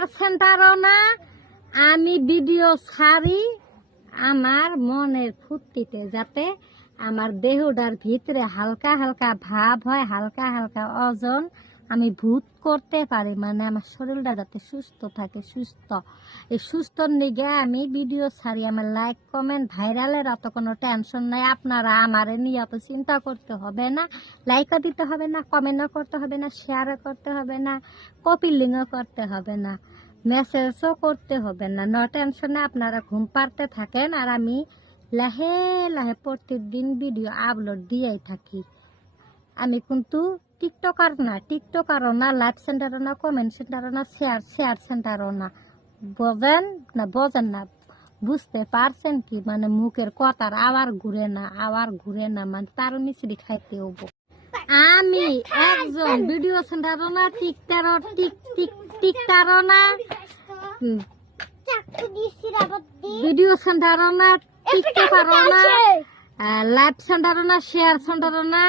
Share সেন্টারও না, আমি video ছাড়ি আমার মনের ফুর্তিতে, যাতে আমার দেহটার ভিতরে হালকা হালকা ভাব হয়, হালকা হালকা ওজন আমি ভূত করতে পারি, মানে আমার শরীরটা যাতে সুস্থ থাকে, এই সুস্থর নিগে আমি ভিডিও ছাড়ি। আমার লাইক কমেন্ট ভাইরালের অত কোনো টেনশন নাই। আপনারা আমারে নিয়ে অত চিন্তা করতে হবে না, লাইকও দিতে হবে না, কমেন্টও করতে হবে না, শেয়ারও করতে হবে না, কপি লিঙ্কও করতে হবে না, মেসেজও করতে হবে না। নো টেনশনে আপনারা ঘুম পাড়তে থাকেন, আর আমি লাহে লাহে প্রত্যেকদিন ভিডিও আপলোড দিয়েই থাকি। আমি কিন্তু টিকটকারও না, লাইভ সেন্টারও না, কমেন্ট সেন্টারও না, শেয়ার সেন্টারও না। বোঝেন না, বুঝতে পারছেন কি? মানে মুখের কথার আবার ঘুরে না, মানে তার মিশ্রি খাইতে হবো। আমি একজন ভিডিও সেন্টারও না, টিকটারও না, ভিডিও সেন্টারও না, টিকটকারও না, লাইভ সেন্টারও না, শেয়ার সেন্টারও না।